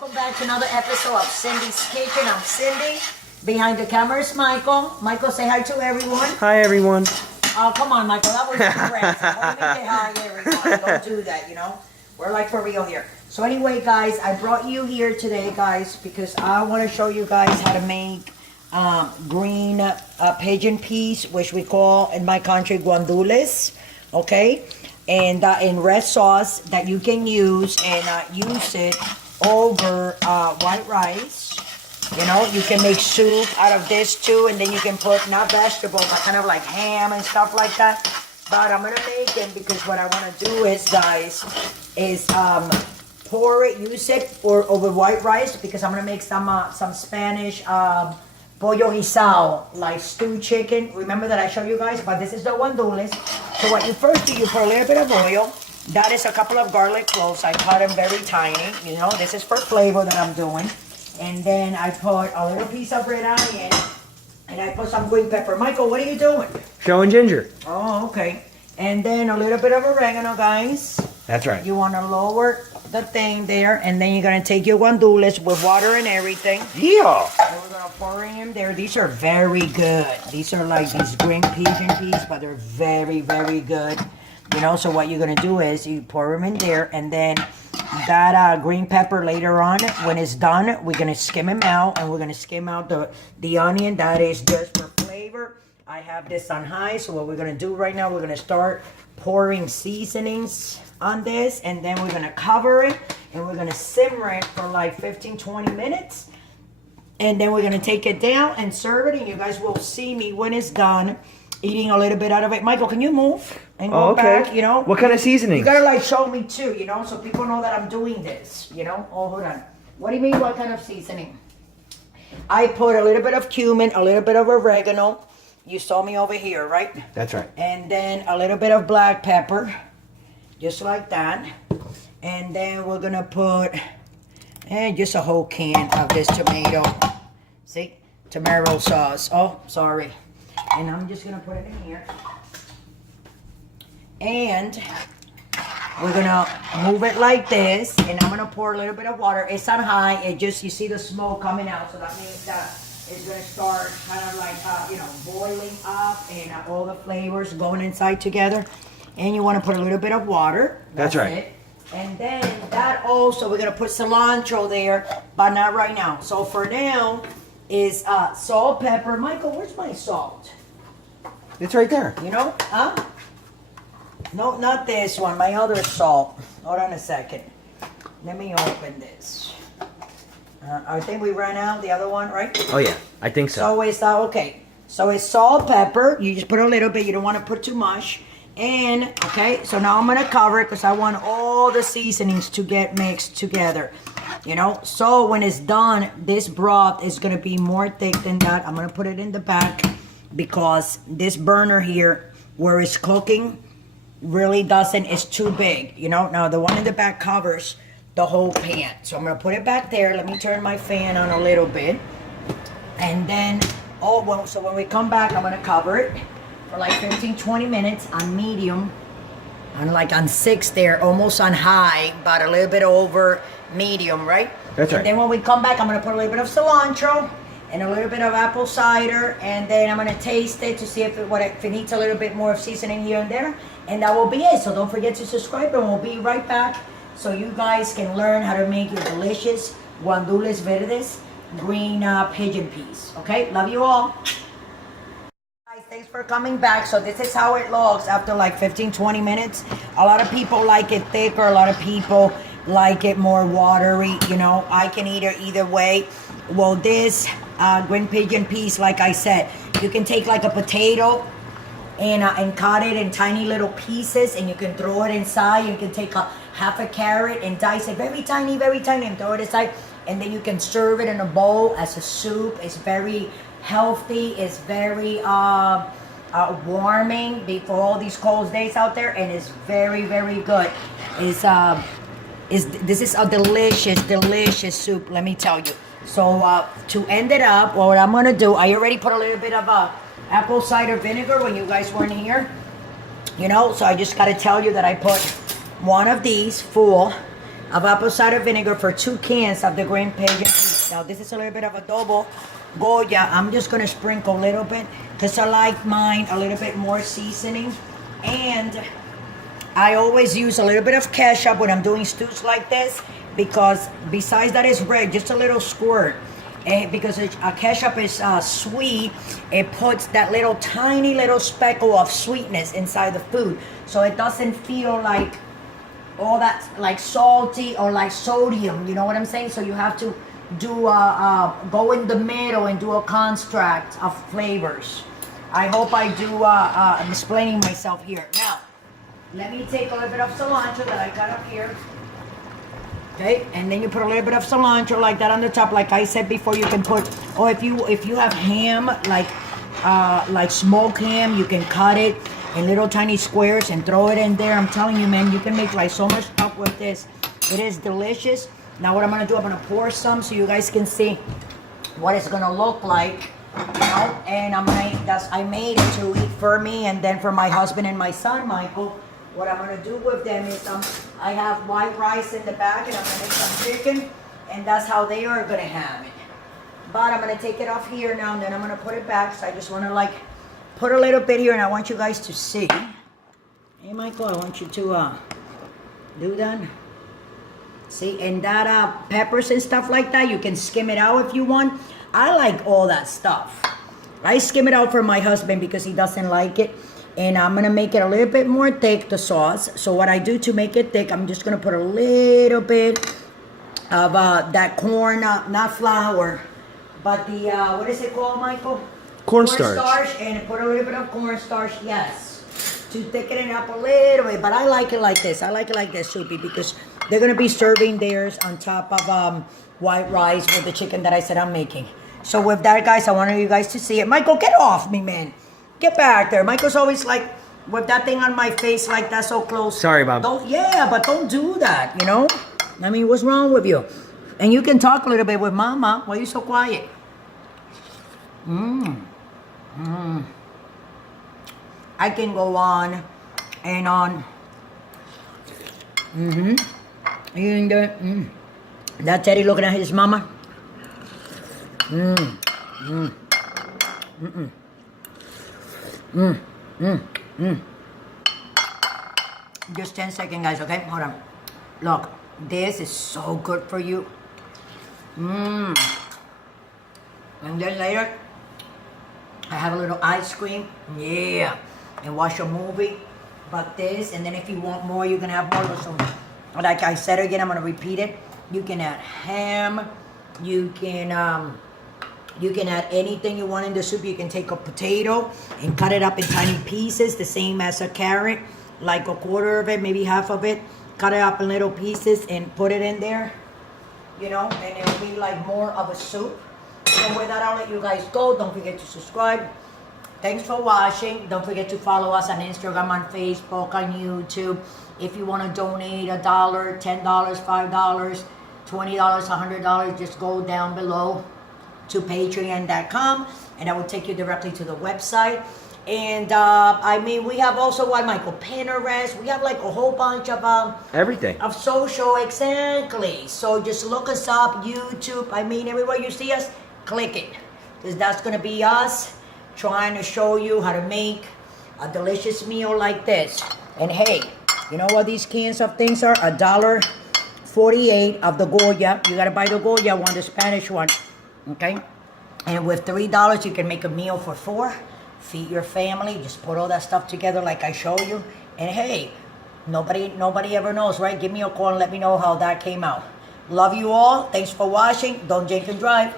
welcome back to another episode of Cindy's Kitchen. I'm Cindy. Behind the camera is Michael. Michael, say hi to everyone. Hi, everyone. Oh, come on, Michael. That was aggressive. What do you mean, say hi, everyone? Don't do that, you know. We're like for real here. So anyway, guys, I brought you here today, guys, because I want to show you guys how to make green pigeon peas, which we call in my country guandules, okay? And in red sauce that you can use and use it over white rice. You know, you can make soup out of this too, and then you can put not vegetables, but kind of like ham and stuff like that. But I'm gonna make it because what I want to do is, guys, is pour it, use it for over white rice because I'm gonna make some Spanish pollo guisado, like stewed chicken. Remember that I showed you guys, but this is the guandules. So what you first do, you put a little bit of oil. That is a couple of garlic cloves. I cut them very tiny. You know, this is for flavor that I'm doing. And then I put a little piece of red onion, and I put some green pepper. Michael, what are you doing? Showing ginger. Oh, okay. And then a little bit of oregano, guys. That's right. You want to lower the thing there, and then you're going to take your guandules with water and everything. Yeah. And we're going to pour in there. These are very good. These are like these green pigeon peas, but they're very, very good. You know, so what you're going to do is you pour them in there, and then that green pepper later on, when it's done, we're going to skim them out, and we're going to skim out the onion. That is just for flavor. I have this on high, so what we're going to do right now, we're going to start pouring seasonings on this, and then we're going to cover it, and we're going to simmer it for like 15-20 minutes, and then we're going to take it down and serve it, and you guys will see me when it's done eating a little bit out of it. Michael, can you move and go back, you know? What kind of seasoning? You gotta like show me too, you know, so people know that I'm doing this, you know? Oh, hold on. What do you mean, what kind of seasoning? I put a little bit of cumin, a little bit of oregano. You saw me over here, right? That's right. And then a little bit of black pepper, just like that. And then we're gonna put just a whole can of this tomato. See? Tomato sauce. Oh, sorry. And I'm just gonna put it in here. And we're gonna move it like this, and I'm gonna pour a little bit of water. It's on high. It just, you see the smoke coming out, so that means that it's gonna start kind of like you know, boiling up, and all the flavors going inside together. And you want to put a little bit of water. That's right. It. And then that also, we're gonna put cilantro there, but not right now. So for now is salt, pepper. Michael, where's my salt? It's right there. You know, huh? No, not this one. My other salt. Hold on a second. Let me open this. I think we ran out the other one, right? Oh, yeah. I think so. So it's, okay. So it's salt, pepper. You just put a little bit. You don't want to put too much. And, okay, so now I'm going to cover it because I want all the seasonings to get mixed together. You know, so when it's done, this broth is going to be more thick than that. I'm going to put it in the back because this burner here where it's cooking really doesn't, it's too big, you know. Now the one in the back covers the whole pan. So I'm going to put it back there. Let me turn my fan on a little bit. And then, oh, well, so when we come back, I'm going to cover it for like 15-20 minutes on medium. On like on 6 there, almost on high, but a little bit over medium, right? That's right. And then when we come back, I'm going to put a little bit of cilantro and a little bit of apple cider, and then I'm going to taste it to see if it needs a little bit more of seasoning here and there. And that will be it. So don't forget to subscribe, and we'll be right back so you guys can learn how to make your delicious guandules verdes green pigeon peas. Okay? Love you all. Guys, thanks for coming back. So this is how it looks after like 15-20 minutes. A lot of people like it thicker. A lot of people like it more watery. You know, I can eat it either way. Well, this green pigeon peas, like I said, you can take like a potato and cut it in tiny little pieces, and you can throw it inside. You can take half a carrot and dice it very tiny, and throw it inside, and then you can serve it in a bowl as a soup. It's very healthy. It's very warming before all these cold days out there, and it's very, very good. This is a delicious soup, let me tell you. So to end it up, what I'm gonna do, I already put a little bit of apple cider vinegar when you guys weren't here. You know, so I just gotta tell you that I put one of these full of apple cider vinegar for 2 cans of the green Pigeon. Now this is a little bit of Adobo Goya. I'm just gonna sprinkle a little bit because I like mine a little bit more seasoning. And I always use a little bit of ketchup when I'm doing stews like this, because besides that it's red, just a little squirt. And because ketchup is sweet, it puts that little tiny little speckle of sweetness inside the food, so it doesn't feel like all that like salty or like sodium. You know what I'm saying? So you have to do go in the middle and do a construct of flavors. I hope I do. I'm explaining myself here. Now, let me take a little bit of cilantro that I got up here. Okay, and then you put a little bit of cilantro like that on the top. Like I said before, you can put, or if you have ham, like smoked ham, you can cut it in little tiny squares and throw it in there. I'm telling you, man, you can make like so much stuff with this. It is delicious. Now what I'm gonna do, I'm gonna pour some so you guys can see what it's gonna look like, you know. And I made it to eat for me and then for my husband and my son, Michael. What I'm gonna do with them is I have white rice in the back, and I'm gonna make some chicken, and that's how they are gonna have it. But I'm gonna take it off here now, and then I'm gonna put it back. So I just wanna like put a little bit here, and I want you guys to see. Hey Michael, I want you to do that. See, and that peppers and stuff like that, you can skim it out if you want. I like all that stuff. I skim it out for my husband because he doesn't like it. And I'm going to make it a little bit more thick, the sauce. So what I do to make it thick, I'm just going to put a little bit of that corn, not flour, but the, what is it called, Michael? Cornstarch. Cornstarch, and put a little bit of cornstarch, yes, to thicken it up a little bit. But I like it like this. I like it like this, Soupy, because they're going to be serving theirs on top of white rice with the chicken that I said I'm making. So with that, guys, I wanted you guys to see it. Michael, get off me, man. Get back there. Michael's always like with that thing on my face like that, so close. Sorry, Bob. But don't do that, you know? I mean, what's wrong with you? And you can talk a little bit with Mama. Why are you so quiet? I can go on and on. And that Teddy looking at his mama. Just 10 seconds, guys, okay? Hold on. Look, this is so good for you. And then later, I have a little ice cream. Yeah. And watch a movie. But this, and then if you want more, you can have more. So, like I said again, I'm going to repeat it. You can add ham. You can add anything you want in the soup. You can take a potato and cut it up in tiny pieces, the same as a carrot, like a quarter of it, maybe half of it. Cut it up in little pieces and put it in there, you know, and it'll be like more of a soup. So with that, I'll let you guys go. Don't forget to subscribe. Thanks for watching. Don't forget to follow us on Instagram, on Facebook, on YouTube. If you want to donate $1, $10, $5, $20, $100, just go down below to patreon.com, and I will take you directly to the website. And I mean, we have also what, Michael, Pinterest. We have like a whole bunch of everything of social, exactly. So just look us up, YouTube. I mean, everywhere you see us, click it, because that's gonna be us trying to show you how to make a delicious meal like this. And hey, you know what these cans of things are? $1.48 of the Goya. You gotta buy the Goya one, the Spanish one. Okay, and with $3 you can make a meal for 4, feed your family, just put all that stuff together like I show you. And hey, nobody ever knows, right? Give me a call and let me know how that came out. Love you all. Thanks for watching. Don't drink and drive.